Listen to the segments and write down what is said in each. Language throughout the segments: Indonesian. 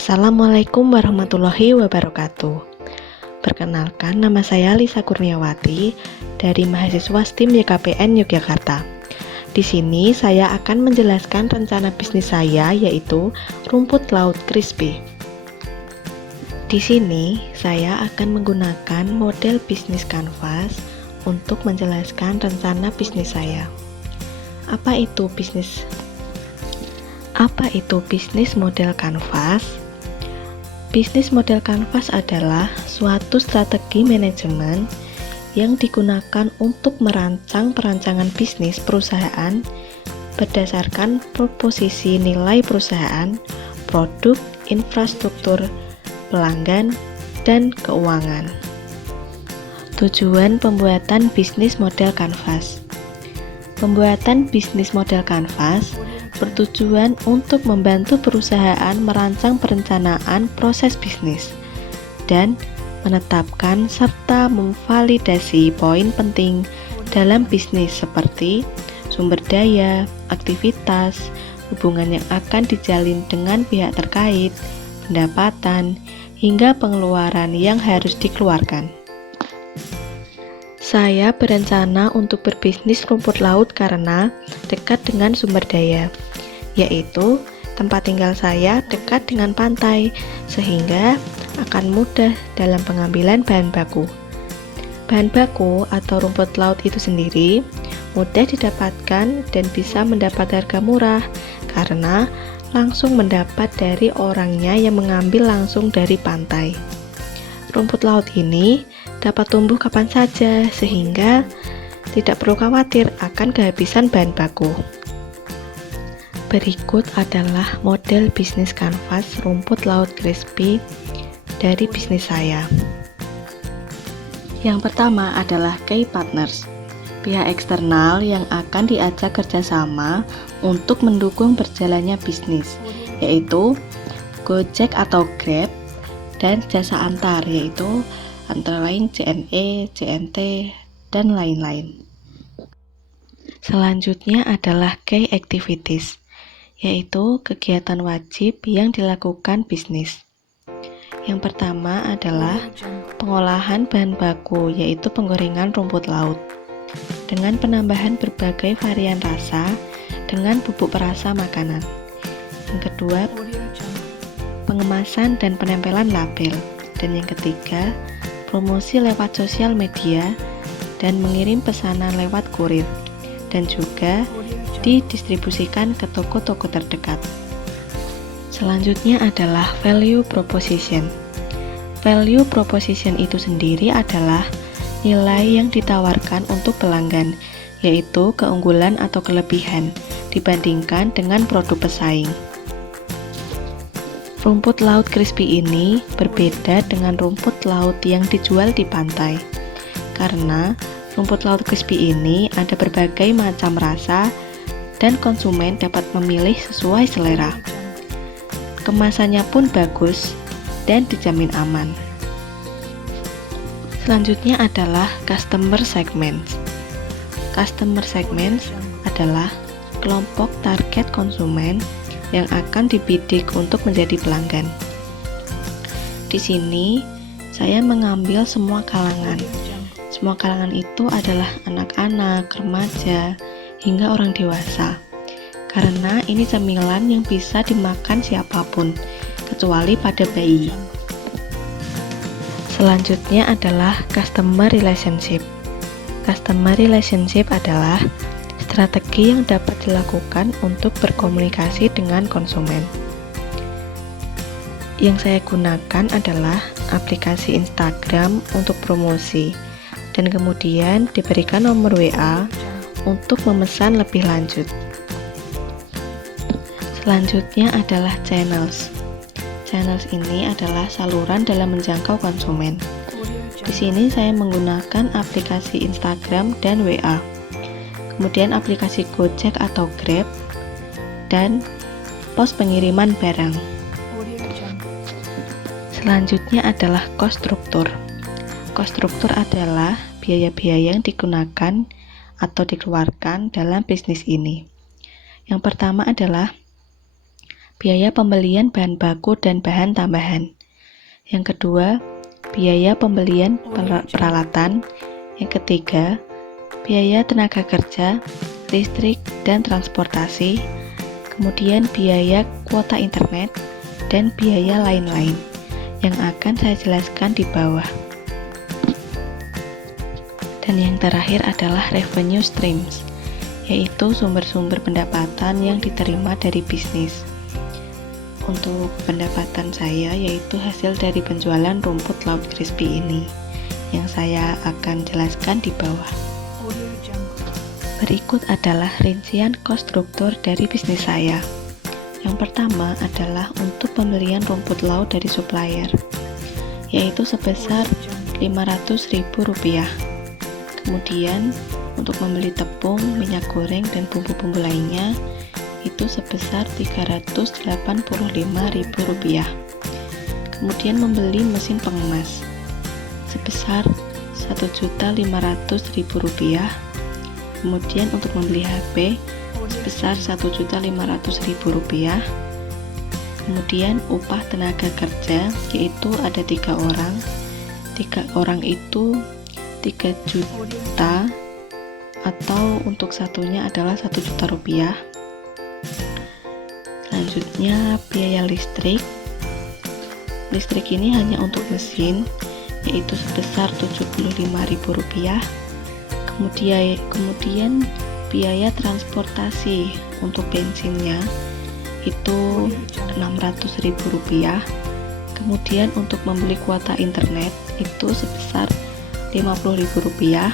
Assalamualaikum warahmatullahi wabarakatuh. Perkenalkan, nama saya Lisa Kurniawati dari mahasiswa STIM YKPN Yogyakarta. Di sini saya akan menjelaskan rencana bisnis saya, yaitu rumput laut crispy. Di sini saya akan menggunakan model bisnis kanvas untuk menjelaskan rencana bisnis saya. Apa itu bisnis model kanvas? Bisnis model kanvas adalah suatu strategi manajemen yang digunakan untuk merancang perancangan bisnis perusahaan berdasarkan proposisi nilai perusahaan, produk, infrastruktur, pelanggan, dan keuangan. Tujuan pembuatan bisnis model kanvas. Pembuatan bisnis model kanvas bertujuan untuk membantu perusahaan merancang perencanaan proses bisnis dan menetapkan serta memvalidasi poin penting dalam bisnis seperti sumber daya, aktivitas, hubungan yang akan dijalin dengan pihak terkait, pendapatan, hingga pengeluaran yang harus dikeluarkan. Saya berencana untuk berbisnis rumput laut karena dekat dengan sumber daya, yaitu tempat tinggal saya dekat dengan pantai, sehingga akan mudah dalam pengambilan bahan baku. Bahan baku atau rumput laut itu sendiri mudah didapatkan dan bisa mendapat harga murah karena langsung mendapat dari orangnya yang mengambil langsung dari pantai. Rumput laut ini dapat tumbuh kapan saja sehingga tidak perlu khawatir akan kehabisan bahan baku. Berikut adalah model bisnis kanvas rumput laut crispy dari bisnis saya. Yang pertama adalah key partners, pihak eksternal yang akan diajak kerjasama untuk mendukung berjalannya bisnis, yaitu Gojek atau Grab, dan jasa antar, yaitu antara lain JNE, JNT, dan lain-lain. Selanjutnya adalah key activities, yaitu kegiatan wajib yang dilakukan bisnis. Yang pertama adalah pengolahan bahan baku, yaitu penggorengan rumput laut dengan penambahan berbagai varian rasa dengan bubuk perasa makanan. Yang kedua, pengemasan dan penempelan label. Dan yang ketiga, promosi lewat sosial media dan mengirim pesanan lewat kurir, dan juga didistribusikan ke toko-toko terdekat. Selanjutnya adalah value proposition. Value proposition itu sendiri adalah nilai yang ditawarkan untuk pelanggan, yaitu keunggulan atau kelebihan dibandingkan dengan produk pesaing. Rumput laut crispy ini berbeda dengan rumput laut yang dijual di pantai, karena rumput laut crispy ini ada berbagai macam rasa dan konsumen dapat memilih sesuai selera. Kemasannya pun bagus dan dijamin aman. Selanjutnya adalah customer segments. Customer segments adalah kelompok target konsumen yang akan dibidik untuk menjadi pelanggan. Di sini saya mengambil semua kalangan. Semua kalangan itu adalah anak-anak, remaja, hingga orang dewasa. Karena ini cemilan yang bisa dimakan siapapun, kecuali pada bayi. Selanjutnya adalah customer relationship. Customer relationship adalah strategi yang dapat dilakukan untuk berkomunikasi dengan konsumen. Yang saya gunakan adalah aplikasi Instagram untuk promosi, dan kemudian diberikan nomor WA untuk memesan lebih lanjut. Selanjutnya adalah channels. Channels ini adalah saluran dalam menjangkau konsumen. Di sini saya menggunakan aplikasi Instagram dan WA. Kemudian aplikasi Gojek atau Grab, dan pos pengiriman barang. Selanjutnya adalah cost struktur. Cost struktur adalah biaya-biaya yang digunakan atau dikeluarkan dalam bisnis ini. Yang pertama adalah biaya pembelian bahan baku dan bahan tambahan. Yang kedua, biaya pembelian peralatan. Yang ketiga, biaya tenaga kerja, listrik, dan transportasi. Kemudian biaya kuota internet dan biaya lain-lain yang akan saya jelaskan di bawah. Dan yang terakhir adalah revenue streams, yaitu sumber-sumber pendapatan yang diterima dari bisnis. Untuk pendapatan saya yaitu hasil dari penjualan rumput laut crispy ini, yang saya akan jelaskan di bawah. Berikut adalah rincian cost struktur dari bisnis saya. Yang pertama adalah untuk pembelian rumput laut dari supplier, yaitu sebesar Rp500.000. Kemudian untuk membeli tepung, minyak goreng, dan bumbu-bumbu lainnya itu sebesar Rp385.000. Kemudian membeli mesin pengemas sebesar Rp1.500.000. Kemudian untuk membeli HP sebesar Rp1.500.000. Kemudian upah tenaga kerja yaitu ada 3 orang. 3 orang itu 3 juta, atau untuk satunya adalah Rp1.000.000. Selanjutnya biaya listrik. Listrik ini hanya untuk mesin, yaitu sebesar Rp75.000. Kemudian biaya transportasi untuk bensinnya itu Rp600.000. Kemudian untuk membeli kuota internet itu sebesar Rp50.000,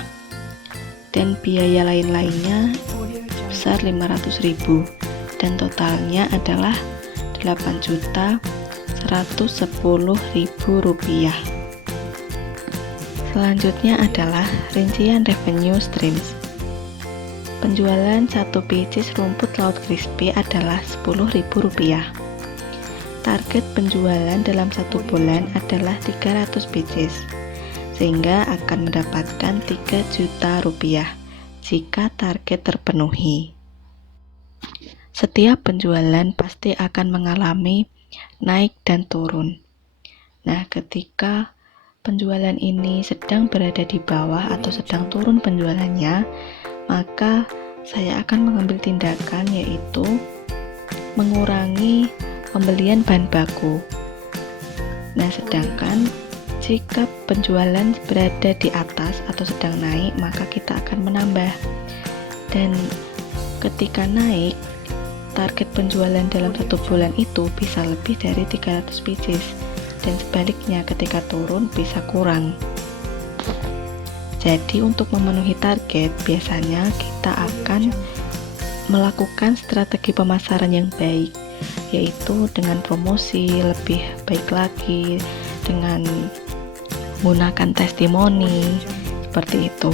dan biaya lain-lainnya sebesar Rp500.000, dan totalnya adalah Rp8.110.000. Selanjutnya adalah rincian revenue streams. Penjualan 1 pieces rumput laut crispy adalah Rp10.000. Target penjualan dalam 1 bulan adalah 300 pieces, sehingga akan mendapatkan Rp3 juta jika target terpenuhi. Setiap penjualan pasti akan mengalami naik dan turun. Nah, ketika penjualan ini sedang berada di bawah atau sedang turun penjualannya, maka saya akan mengambil tindakan, yaitu mengurangi pembelian bahan baku. Nah, sedangkan jika penjualan berada di atas atau sedang naik, maka kita akan menambah. Dan ketika naik, target penjualan dalam 1 bulan itu bisa lebih dari 300 pieces. Dan sebaliknya ketika turun bisa kurang. Jadi untuk memenuhi target biasanya kita akan melakukan strategi pemasaran yang baik, yaitu dengan promosi lebih baik lagi, dengan menggunakan testimoni, seperti itu.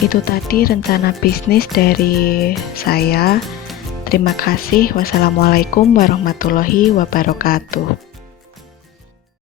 Itu tadi rencana bisnis dari saya. Terima kasih. Wassalamualaikum warahmatullahi wabarakatuh.